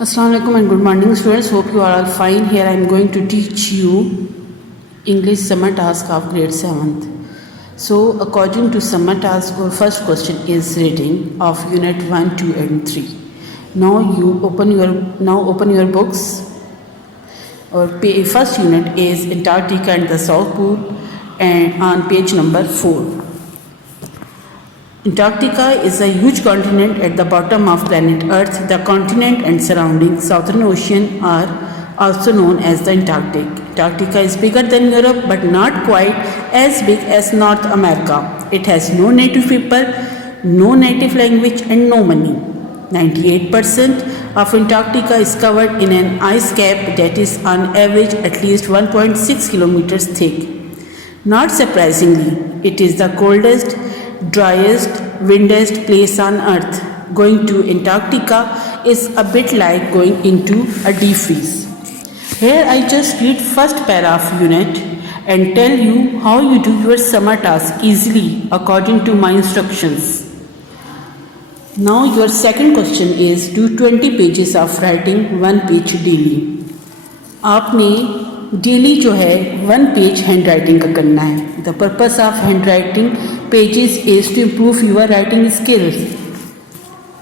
Assalamualaikum and good morning students. Hope you are all fine. Here I am going to teach you English summer task of grade 7th. So according to summer task, our first question is reading of unit 1, 2 and 3. Now open your books. Our first unit is Antarctica and the South Pole and on page number 4. Antarctica is a huge continent at the bottom of planet Earth. The continent and surrounding Southern Ocean are also known as the Antarctic. Antarctica is bigger than Europe but not quite as big as North America. It has no native people, no native language and no money. 98% of Antarctica is covered in an ice cap that is on average at least 1.6 kilometers thick. Not surprisingly, it is the coldest, driest, windiest place on earth. Going to Antarctica is a bit like going into a deep freeze. Here I just read first paragraph unit and tell you how you do your summer task easily according to my instructions. Now your second question is do 20 pages of writing 1 page daily. आपने daily जो है 1 page hand writing का करना है. The purpose of hand writing pages is to improve your writing skills.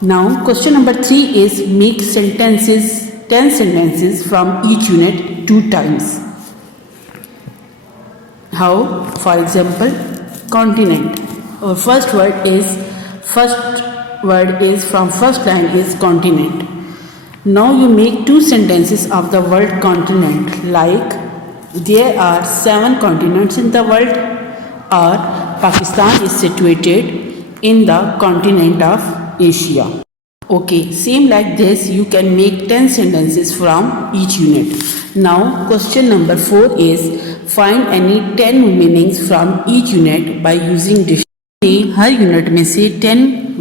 Now question number 3 is make 10 sentences from each unit 2 times. How? For example, continent. Our first word is from first line is continent. Now you make 2 sentences of the word continent like there are 7 continents in the world or Pakistan is situated in the continent of Asia. Okay, same like this you can make 10 sentences from each unit. Now question number 4 is find any 10 meanings from each unit by using dictionary. Her unit में से 10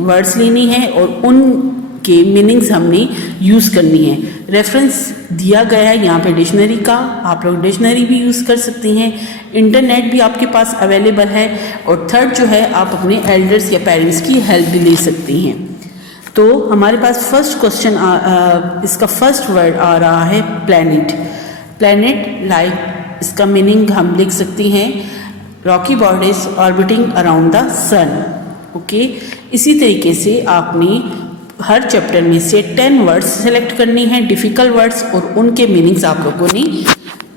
words लेनी है और उनके meanings हमने use करनी है. Reference दिया गया है यहाँ पे डिक्शनरी का. आप लोग डिक्शनरी भी यूज़ कर सकते हैं. इंटरनेट भी आपके पास अवेलेबल है. और थर्ड जो है आप अपने एल्डर्स या पेरेंट्स की हेल्प भी ले सकते हैं. तो हमारे पास फर्स्ट क्वेश्चन इसका फर्स्ट वर्ड आ रहा है प्लैनेट. प्लैनेट लाइक इसका मीनिंग हम लिख सकते हैं rocky bodies orbiting around the sun. Okay, इसी तरीके से आपने हर चैप्टर में से 10 वर्ड्स सेलेक्ट करनी है डिफ़िकल्ट वर्ड्स और उनके मीनिंग्स आप लोगों ने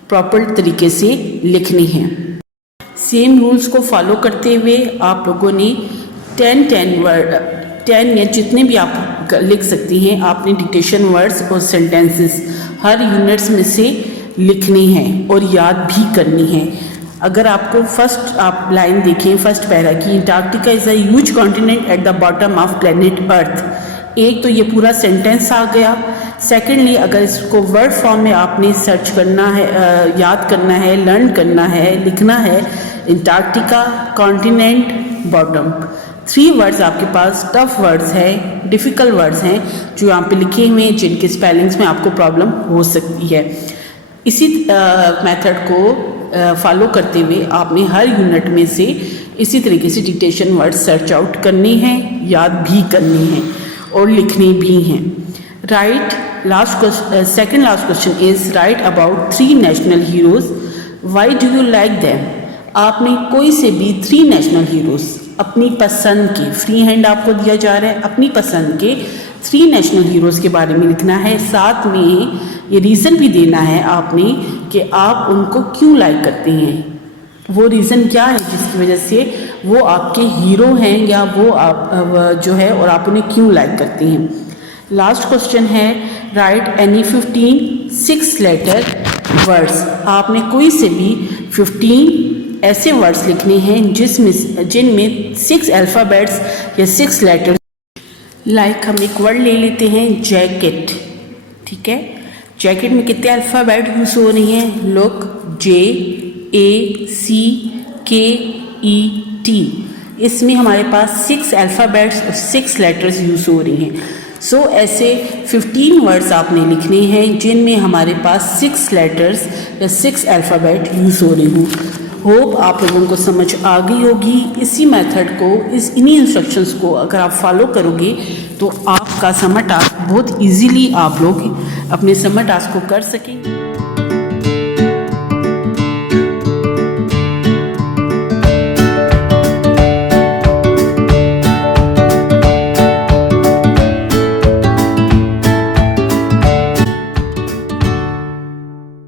प्रॉपर तरीके से लिखनी है. सेम रूल्स को फॉलो करते हुए आप लोगों ने 10 या जितने भी आप लिख सकती हैं आपने डिक्टेशन वर्ड्स और सेंटेंसेस हर यूनिट्स में से लिखनी है और याद भी करनी है. अगर आपको फर्स्ट आप लाइन देखें फर्स्ट पैरा की Antarctica is a huge continent at the bottom of planet earth. एक तो ये पूरा सेंटेंस आ गया. सेकेंडली अगर इसको वर्ड फॉर्म में आपने सर्च करना है, याद करना है, लर्न करना है, लिखना है अंटार्कटिका कॉन्टिनेंट बॉटम. 3 वर्ड्स आपके पास टफ वर्ड्स हैं, डिफ़िकल्ट वर्ड्स हैं जो यहाँ पे लिखे हुए हैं जिनके स्पेलिंग्स में आपको प्रॉब्लम हो सकती है. इसी मेथड को फॉलो करते हुए आपने हर यूनिट में से इसी तरीके से डिक्टेशन वर्ड सर्च आउट करनी है, याद भी करनी है और लिखनी भी हैं. Right second last question is right about 3 national heroes. Why do you like them. आपने कोई से भी 3 नेशनल हीरोज़ अपनी पसंद के, फ्री हैंड आपको दिया जा रहा है, अपनी पसंद के 3 नेशनल हीरोज़ के बारे में लिखना है. साथ में ये रीज़न भी देना है आपने कि आप उनको क्यों लाइक करते हैं, वो रीज़न क्या है जिसकी वजह से वो आपके हीरो हैं या वो आप जो है और आप उन्हें क्यों लाइक करते हैं. लास्ट क्वेश्चन है राइट एनी 15 6 लेटर वर्ड्स. आपने कोई से भी 15 ऐसे वर्ड्स लिखने हैं जिनमें 6 अल्फ़ाबेट्स या 6 लेटर्स. लाइक हम एक वर्ड ले लेते हैं जैकेट. ठीक है, जैकेट में कितने अल्फ़ाबेट यूज़ हो रही हैं. Look JACKET. इसमें हमारे पास 6 अल्फ़ाबेट्स और 6 लेटर्स यूज़ हो रही हैं. सो ऐसे 15 वर्ड्स आपने लिखने हैं जिनमें हमारे पास 6 लेटर्स या 6 अल्फ़ाबेट यूज़ हो रही हूँ. होप आप लोगों को समझ आ गई होगी. इसी मेथड को, इन्हीं इंस्ट्रक्शंस को अगर आप फॉलो करोगे तो आपका समर टास्क बहुत इजीली आप लोग अपने समर टास्क को कर सकेंगे।